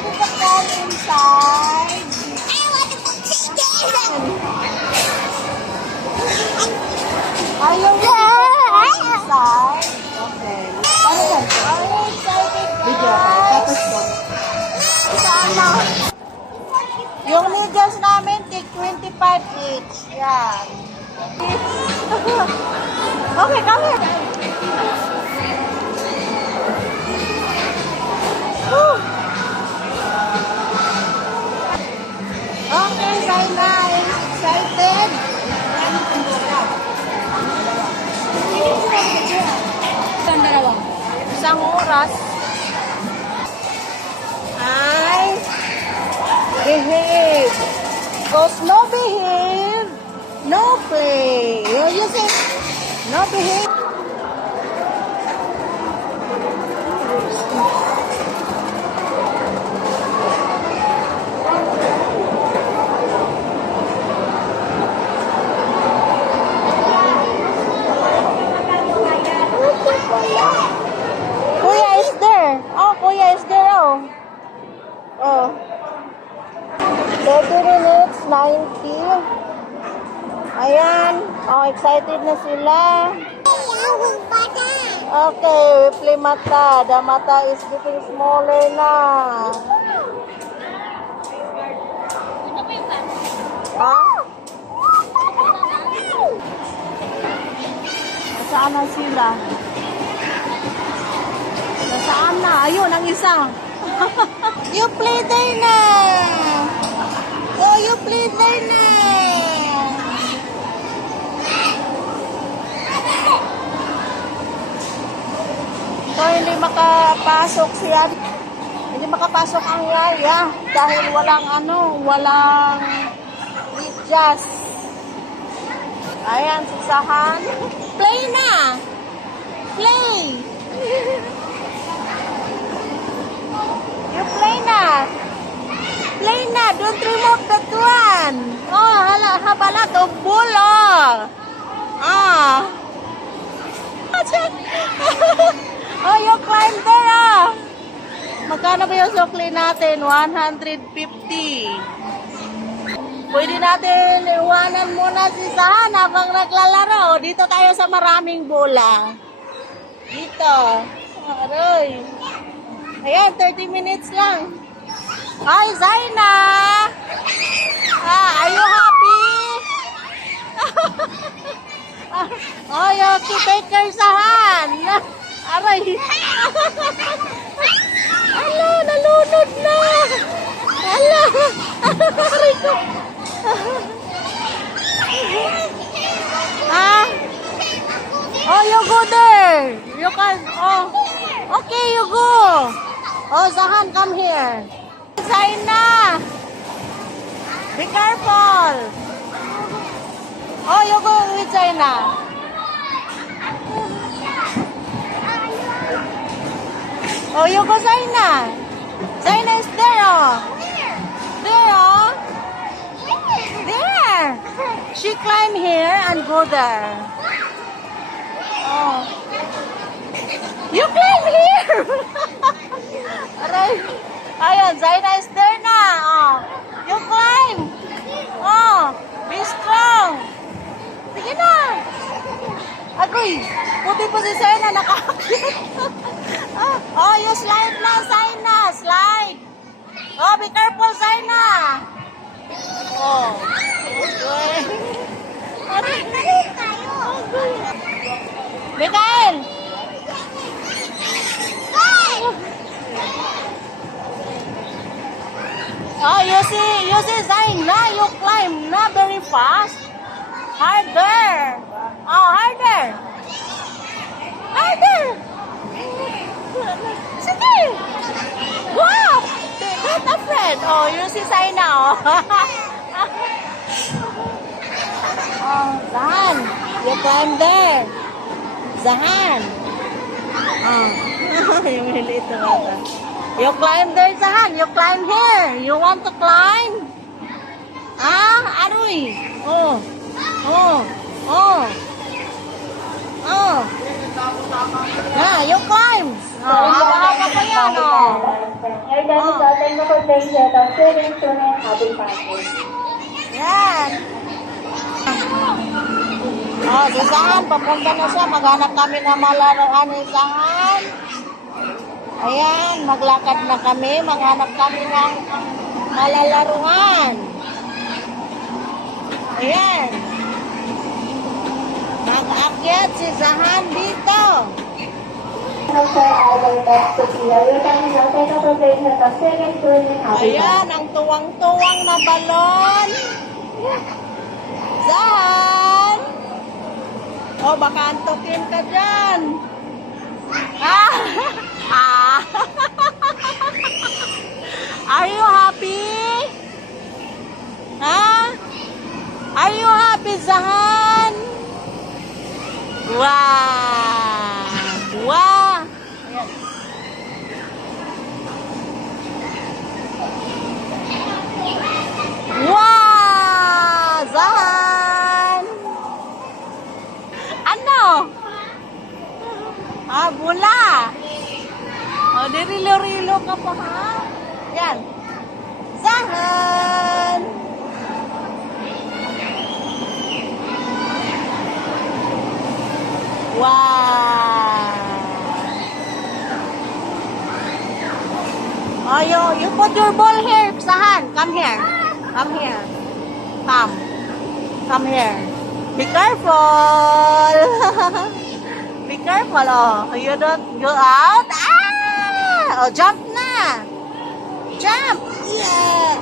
ready to come inside? I want to put chicken. Are you ready to come inside? Okay. Ano yan? Are you excited? Video. Tapos ko. Sana. Yung medyas namin, take 25 each. Yan. Okay, come here. Woo. Okay, Zaina, excited? Isang dalawa. Isang oras. Ay, behave. Because no behave, no play. You say, no behave. Kuya is there. Oh, Kuya is there. Oh. 30 minutes, 90. Ayan. Oh, excited na sila. Okay, we play mata. The mata is getting smaller na. Ha? Nasaan na sila? Nasaan na? Ayun, ang isa. You play there na. Oh, you play there na. So, hindi makapasok siya. Hindi makapasok ang Yaya dahil walang medyas. Ayan, susahan. Play na. Play. You play na. Play na. Don't remove that one. Oh, habala to bulo. Ah. Oh, you climb there. Magkano ba yung sukli natin? 150. Pwede natin iwanan muna si Sahan habang naglalaro. Dito tayo sa maraming bola. Dito. Aroy. Ayan, 30 minutes lang. Hi, Zaina! Are you happy? Oh, you have to take your Sahan. Aray. Ala, nalunod na. Ala. Aray ko. Ah? Oh, you go there. You can, oh. Okay, you go. Oh, Zahan, come here. Zaina. Be careful. Oh, you go with Zaina. Oh, you go, Zaina. Zaina is there, oh. There, oh. There. She climb here and go there. Oh. You climb here. Aray. Ayan, Zaina is there na. Oh. You climb. Oh. Be strong. Sige na. Agoy. Puti po si Zaina nakakakit. Oh, you slide na, Zaina. Slide. Oh, be careful, Zaina. Oh. Okay. Mikael. Oh, you see, Zaina, you climb not very fast. Harder. Oh, harder. Harder. Sige. Wow. Not afraid. Oh, you see Zaina. Oh. Oh, Zahan. You climb there. Zahan. Oh. Yung maliit na bata. You climb there, Zahan. You climb here. You want to climb? Ah, Aroy. Oh. Oh. Oh. Oh. Yeah, you climb. Oh, haba-haba pa yan, oh. Your time is out and congratulations on students, students, happy party. Yan. Oh, si Zahan, papunta na siya. Maghanap kami ng malaroan ni Zahan. Ayan, maglakad na kami. Maghanap kami ng malalaruan. Ayan. Mag-akyat si Zahan dito. Hello, sir. I will text to see you. Your time is out and congratulations on students, students, happy Ayan, party. ang tuwang-tuwang na balon. Zahan! Oh, baka antukin ka dyan. Ah! Ah! Are you happy? Ha? Are you happy, Zahan? Wow! Wow! Ayan. Wow! Zahan! Ano? Ah, bula. O, dirilo-rilo ka pa, ha? Yan. Zahan! Wow! Oh, you put your ball here, Zahan. Come here. Come here. Come. Come here. Be careful. Be careful, oh. You don't go out. Ah! Oh, jump na. Jump. Yeah.